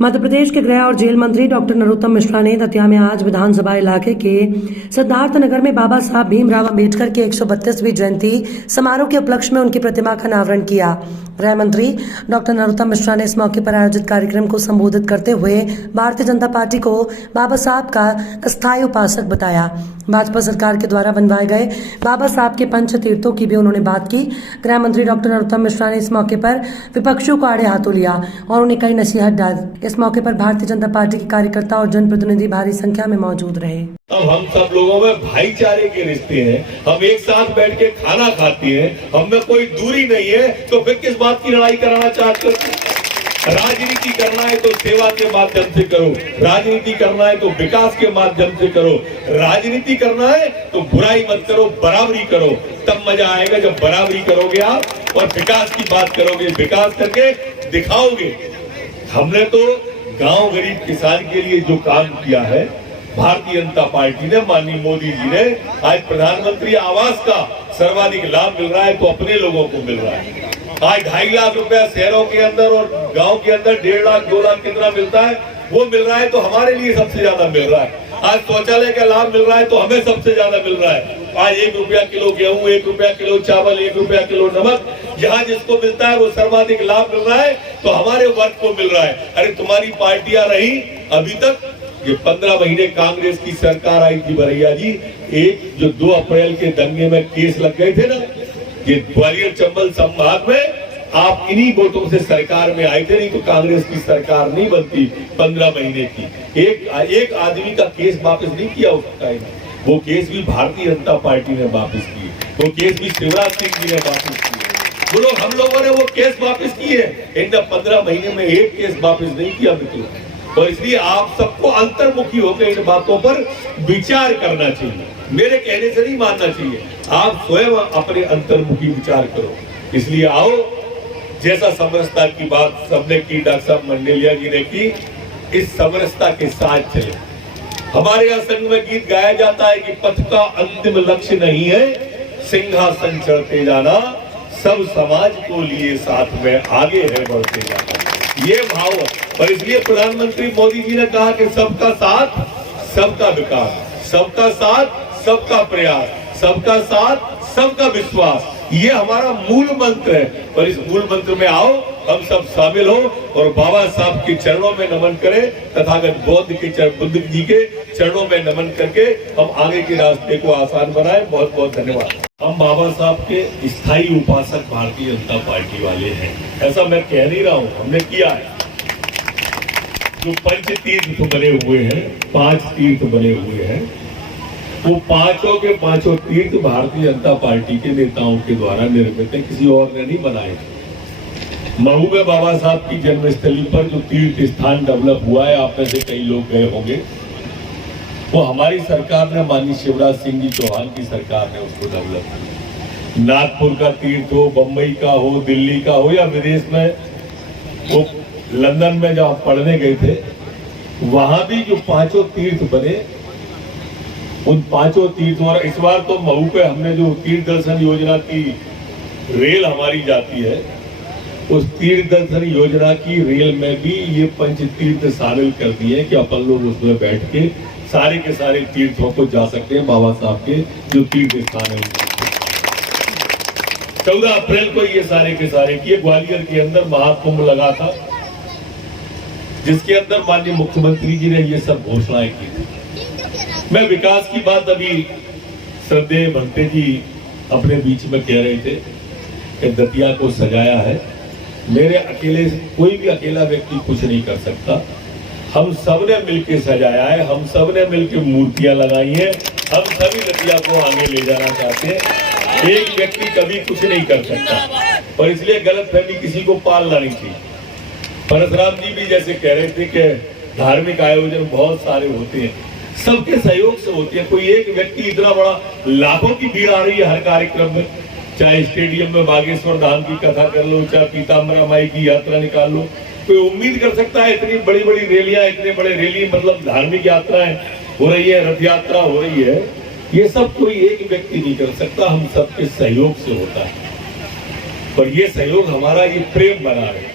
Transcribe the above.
मध्य प्रदेश के गृह और जेल मंत्री डॉक्टर नरोत्तम मिश्रा ने दतिया में आज विधानसभा इलाके के सिद्धार्थ नगर में बाबा साहब भीमराव अंबेडकर की 132वीं जयंती समारोह के उपलक्ष्य में उनकी प्रतिमा का अनावरण किया। गृह मंत्री डॉक्टर नरोत्तम मिश्रा ने इस मौके पर आयोजित कार्यक्रम को संबोधित करते हुए भारतीय जनता पार्टी को बाबा साहब का अस्थायी उपासक बताया। भाजपा सरकार के द्वारा बनवाए गए बाबा साहब के पंच तीर्थों की भी उन्होंने बात की। गृह मंत्री डॉक्टर नरोत्तम मिश्रा ने इस मौके पर विपक्षियों को आड़े हाथों लिया और उन्हें कई नसीहत डाली। इस मौके पर भारतीय जनता पार्टी के कार्यकर्ता और जनप्रतिनिधि भारी संख्या में मौजूद रहे। अब हम सब लोगों में भाईचारे के रिश्ते हैं, हम एक साथ बैठ के खाना खाते हैं, हम में कोई दूरी नहीं है, तो फिर किस बात की लड़ाई कराना चाहते हो? राजनीति करना है तो सेवा के माध्यम से करो, राजनीति करना है तो विकास के माध्यम से करो, राजनीति करना है तो बुराई मत करो, बराबरी करो। तब मजा आएगा जब बराबरी करोगे आप और विकास की बात करोगे, विकास करके दिखाओगे। हमने तो गांव गरीब किसान के लिए जो काम किया है भारतीय जनता पार्टी ने, माननीय मोदी जी ने, आज प्रधानमंत्री आवास का सर्वाधिक लाभ मिल रहा है तो अपने लोगों को मिल रहा है। आज 2.5 लाख रुपया शहरों के अंदर और गांव के अंदर 1.5 लाख 2 लाख कितना मिलता है वो मिल रहा है तो हमारे लिए सबसे ज्यादा मिल रहा है। आज शौचालय का लाभ मिल रहा है तो हमें सबसे ज्यादा मिल रहा है। आज 1 रुपया किलो गेहूं, 1 रुपया किलो चावल, 1 रुपया किलो नमक, जहां जिसको मिलता है वो सर्वाधिक लाभ मिल रहा है तो हमारे वर्ग को मिल रहा है। अरे तुम्हारी पार्टियां रही अभी तक, ये 15 महीने कांग्रेस की सरकार आई थी भरैया जी, एक जो 2 अप्रैल के दंगे में केस लग गए थे ना, ये ग्वालियर चंबल संभाग में आप इन्हीं वोटों से सरकार में आए थे, नहीं तो कांग्रेस की सरकार नहीं बनती 15 महीने की। एक आदमी का केस वापस नहीं किया उस टाइम, वो केस भी भारतीय जनता पार्टी ने वापस किए, वो केस भी शिवराज सिंह जी ने वापस किए। वो लोग, हम लोगों ने वो केस वापस किए, इन 15 महीने में एक केस वापस नहीं किया मित्रों। और इसलिए आप सबको अंतर्मुखी होकर इन बातों पर विचार करना चाहिए, मेरे कहने से नहीं मानना चाहिए। आप स्वयं अपने अंतर्मुखी विचार करो। इसलिए आओ, जैसा समरसता की बात सबने की, डॉक्टर साहब मंडेलिया जी ने की, इस समरसता के साथ चले। हमारे यहाँ संघ में गीत गाया जाता है कि पथ का अंतिम लक्ष्य नहीं है सिंहासन चढ़ते जाना, सब समाज को लिए साथ में आगे है बढ़ते जाना, ये भाव। और इसलिए प्रधानमंत्री मोदी जी ने कहा कि सबका साथ सबका विकास, सबका साथ सबका प्रयास, सबका साथ सबका विश्वास, ये हमारा मूल मंत्र है। और इस मूल मंत्र में आओ, हम सब शामिल हो और बाबा साहब के चरणों में नमन करें, तथागत बुद्ध जी के चरणों में नमन करके हम आगे के रास्ते को आसान बनाएं। बहुत बहुत धन्यवाद। हम बाबा साहब के स्थायी उपासक भारतीय जनता पार्टी वाले हैं, ऐसा मैं कह नहीं रहा हूँ, हमने किया है। जो पंच तीर्थ बने हुए हैं, 5 तीर्थ बने हुए हैं, वो पांचों के पांचों तीर्थ भारतीय जनता पार्टी के नेताओं के द्वारा निर्मित है, किसी और ने नहीं बनाए। महू में बाबा साहब की जन्मस्थली पर जो तीर्थ स्थान डेवलप हुआ है, आप में से कई लोग गए होंगे, वो हमारी सरकार ने, माननीय शिवराज सिंह जी चौहान की सरकार ने उसको डेवलप किया। नागपुर का तीर्थ हो, बम्बई का हो, दिल्ली का हो या विदेश में, वो लंदन में जब आप पढ़ने गए थे, वहां भी जो 5 तीर्थ बने, उन 5 तीर्थों, और इस बार तो महू पे हमने जो तीर्थ दर्शन योजना की रेल हमारी जाती है, उस तीर्थ दर्शन योजना की रेल में भी ये 5 तीर्थ शामिल कर दिए कि अपन लोग उसमें बैठ के सारे के सारे तीर्थों को जा सकते हैं। बाबा साहब के जो तीर्थ स्थान है, 14 अप्रैल को ये सारे के सारे किए। ग्वालियर के अंदर महाकुंभ लगा था, जिसके अंदर माननीय मुख्यमंत्री जी ने ये सब घोषणाएं की थी। मैं विकास की बात अभी श्रद्धेय भंते जी अपने बीच में कह रहे थे कि दतिया को सजाया है। मेरे अकेले, कोई भी अकेला व्यक्ति कुछ नहीं कर सकता, हम सब ने मिलकर सजाया है, हम सब ने मिलकर मूर्तियां लगाई हैं, हम सभी दतिया को आगे ले जाना चाहते हैं। एक व्यक्ति कभी कुछ नहीं कर सकता और इसलिए गलतफहमी किसी को पालना नहीं चाहिए। परशुराम जी भी जैसे कह रहे थे कि धार्मिक आयोजन बहुत सारे होते हैं, सबके सहयोग से होती है। कोई एक व्यक्ति, इतना बड़ा लाखों की भीड़ आ रही है हर कार्यक्रम में, चाहे स्टेडियम में बागेश्वर धाम की कथा कर लो, चाहे पीताम्बरा माई की यात्रा निकाल लो, कोई उम्मीद कर सकता है इतनी बड़ी बड़ी रैलियां, इतने बड़े रैली मतलब धार्मिक यात्राएं हो रही है, रथ यात्रा हो रही है, ये सब कोई एक व्यक्ति नहीं कर सकता, हम सबके सहयोग से होता है। और ये सहयोग हमारा, ये प्रेम बना है।